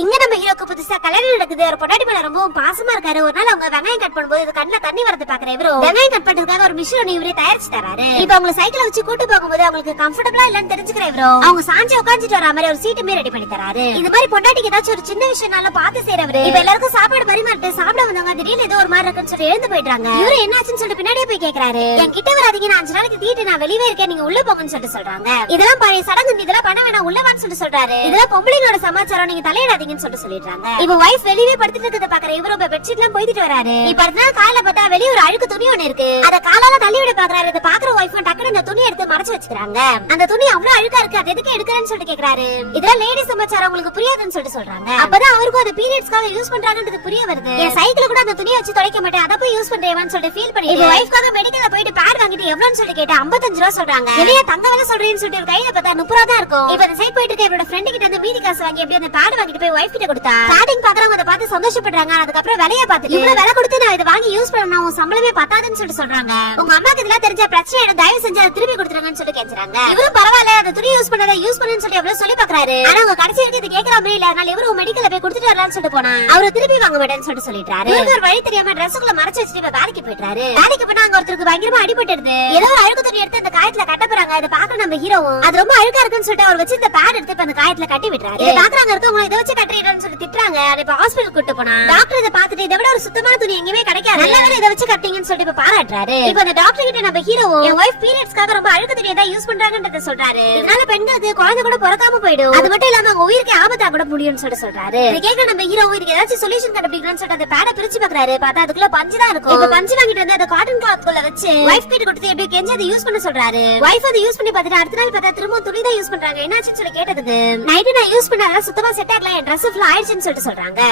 இங்க நம்ம ஹீரோக்கு புதுசா கல்யாணம் நடக்குது. ஒரு பொண்டாட்டி மேல ரொம்பவும் பாசமா இருக்காரு. ஒரு நாள் அவங்க வெங்காயம் கட் பண்ணும்போது இது கண்ணுல தண்ணி வரது பாக்குற இவரு வெங்காயம் கட் பண்றதுக்காக ஒரு மிஷின் இவரே தயாரிச்சு தராரு. இப்ப அவங்க சைக்கிள வச்சு கூட்டு போகும்போது அவங்களுக்கு கம்ஃபர்டபுளா இல்லன்னு தெரிஞ்சுக்கிற இவரு அவங்க சாஞ்சு உட்காந்துட்டு வர மாதிரி ஒரு சீட்டுமே ரெடி பண்ணி தராரு. இது மாதிரி பொண்டாட்டிக்கு ஏதாச்சும் ஒரு சின்ன விஷயம்னால பார்த்து செய்யறவரு இப்ப எல்லாருக்கும் சாப்பாடு பரிமாறிட்டு சாப்பிட வந்தவங்க திடீர்னு ஏதோ ஒரு மாதிரி இருக்குன்னு சொல்லி எழுந்து போயிட்டாங்க. இவரு என்னாச்சுன்னு சொல்லிட்டு பின்னாடியே போய் கேக்குறாரு. என் கிட்ட வராதீங்க, நான் 5 நாளைக்கு தீட்டு நான் வெளியே இருக்கேன், நீங்க உள்ள போங்கன்னு சொல்லிட்டு சொல்றாங்க. இதெல்லாம் பழைய சடங்கு, இதெல்லாம் பண்ண வேணாம், உள்ள வான்னு சொல்லிட்டு சொல்றாரு. இதெல்லாம் பொம்பளைங்களோட சமாச்சாரம், நீங்க தலையிடாதீங்கன்னு சொல்லிட்டு சொல்லிடுறாங்க. இப்ப வைஃப் வெளியே படுத்துட்டு இருக்கத பாக்குற இவரு பெட்ஷீட் எல்லாம் போயிட்டு வராரு. இப்ப அடுத்த நாள் காலையில பார்த்தா வெளிய ஒரு அழுக்கு துணி ஒண்ணு இருக்கு. அத காலால தள்ளி விட பாக்குறாரு. இத பாக்குற வைஃப் டக்குனு அந்த துணி எடுத்து மறைச்சு வச்சுக்கிறாங்க. அந்த துணி அவ்வளவு அழுக்கா இருக்கு, அது எதுக்கு எடுக்கறேன்னு சொல்லிட்டு கேக்குறாரு. இதெல்லாம் லேடி சமாச்சாரம் உங்களுக்கு புரியாதுன்னு சொல்லிட்டு சொல்றாங்க. அப்பதான் அவருக்கு அது பீரியட்ஸ்க்காக யூஸ் பண்றாங்கன்றது புரிய வருது. என் சைக்கிள் கூட அந்த துணியை வச்சு துடைக்க மாட்டேன், அத போய் யூஸ் பண்றேன்னு சொல்லிட்டு ஃபீல் பண்ணி இப்ப வைஃப்காக மெடிக்கல்ல போயிட்டு பேட் வாங்கிட்டு எவ்வளவுன்னு சொல்லிட்டு கேட்டா 55 ரூபாய் சொல்றாங்க. என்னைய தங்க வேலை சொல்றேன்னு சொல்லிட்டு கையில பார்த்தா 30 ரூபாய் தான் இருக்கும். இப்ப அந்த சைட் போயிட்டு இருக்க இவரோட ஃப்ரெண்ட் கிட்ட இருந்து மீதி காசு வாங்கி அப்படியே அந்த பேட் வாங்கிட்டு போய் வைஃப் கிட்ட கொடுத்தா ஸ்டார்டிங் பாக்குறவங்க அதை பார்த்து சந்தோஷப்படுறாங்க. அதுக்கப்புறம் விலைய பார்த்து இவ்வளவு விலை கொடுத்து நான் இதை வாங்கி யூஸ் பண்ணா உன் சம்பளமே பத்தாதுன்னு சொல்லிட்டு சொல்றாங்க. உங்க அம்மாக்கு இதெல்லாம் தெரிஞ்ச பிரச்சனை என்ன, தயவு செஞ்சு அதை திருப்பி கொடுத்துருங்கன்னு சொல்லிட்டு கேக்குறாங்க. இவரும் பரவாயில்ல, அந்த துணி யூஸ் பண்ணத யூஸ் பண்ணுன்னு சொல்லி எவ்வளவு சொல்லி பாக்குறாரு. ஆனா அவங்க கடைசி வரைக்கும் இது கேட்கற மாதிரி இல்ல. அதனால இவரும் மெடிக்கல்ல போய் கொடுத்துட்டு வரலாம்னு சொல்லிட்டு போனா அவரு திருப்பி வாங்க மாட்டேன்னு சொல்லிட்டு சொல்லிட்டாரு. இவருக்கு ஒரு வழி தெரியாம டிரெஸ்க்குள்ள மறைச்சு வச்சுட்டு வேலைக்கு போயிட்டாரு. வேலைக்கு போனா அங்க ஒருத்தருக்கு பயங்கரமா அடிபட்டுருது. ஏதோ ஒரு அழுக்கு துணி எடுத்து அந்த காயத்துல கட்ட போறாங்க. அதை பாக்குற நம்ம ஹீரோவும் அது ரொம்ப அழுக்கா இருக்குன்னு சொல்லிட்டு அவர் வச்சு இந்த பேட் எடுத்து அந்த காயத்துல கட்டி விட்டுறாரு. இதை பாக்குறாங்க இருக்கவங்க இதை வச்சு கட்டுறீங்கன்னு சொல்லி திட்டுறாங்க. அதை இப்ப ஹாஸ்பிடல் கூட்டு போனா டாக்டர் இதை பார்த்துட்டு இதை விட ஒரு சுத்தமான துணி எங்கேயுமே கிடைக்காது, நல்ல வேலை இதை வச்சு கட்டிங்கன்னு சொல்லிட்டு இப்ப பாராட்டுறாரு. இப்ப அந்த டாக்டர் கிட்ட நம்ம ஹீரோவும் என் வைஃப் பீரியட்ஸ்க்காக ரொம்ப அழுக்கு துணியை தான் யூஸ் பண்றாங்கன்றத சொல்றாரு. இதனால பெண்களுக்கு குழந்தை கூட பிறக்காம போயிடும், அது மட்டும் இல்லாம அவங்க உயிருக்கு ஆபத்தா கூட முடியும்னு சொல்றாரு. இதை கேட்க நம்ம ஹீரோ இதுக்கு ஏதாச்சும் சொல்யூஷன் கண்டுபிடிக்கணும்னு சொல்லிட்டு அந்த பேட பிரிச்சு பாக்குறாரு. பார்த்தா அதுக்குள்ள பஞ்சு தான் இருக்கும். இப்ப பஞ்சு வாங்கிட்டு வந்து அந்த காட்டன் கிளாத் குள்ள வச்சு வைஃப் கிட்ட கொடுத்து எப்படி கெஞ்சி அதை யூஸ் பண்ண சொல்றாரு. வைஃப் அதை யூஸ் பண்ணி பார்த்துட்டு அடுத்த நாள் பார்த்தா திரும்ப துணி தான் யூஸ் பண்றாங்க. என்னாச்சுன்னு சொல்லி கேட்டதுக்கு நைட்டு நான் யூஸ் பண்ணாதான் சுத்தமா செட் ஆகல, என் ட்ரெஸ் ஃபுல்லா ஆயிடுச்சுன்னு சொல்லிட்டு சொல்றாங்க.